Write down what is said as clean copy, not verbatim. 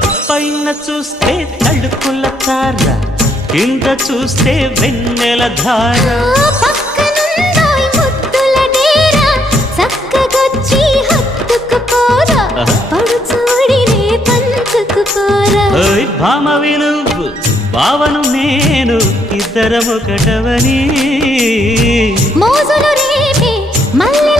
పైన చూస్తే తడుకుల తార, కింద చూస్తే వెన్నెల ధార. పక్కనుందోయ్ ముద్దుల డేరా, చక్కగొచ్చి హత్తుకుపోరా, పడుచూడినే పంచుకుపోరా. భామ విలువు భావను నేను, ఇద్దరమొకటవని మోజులు రేపే మల్లె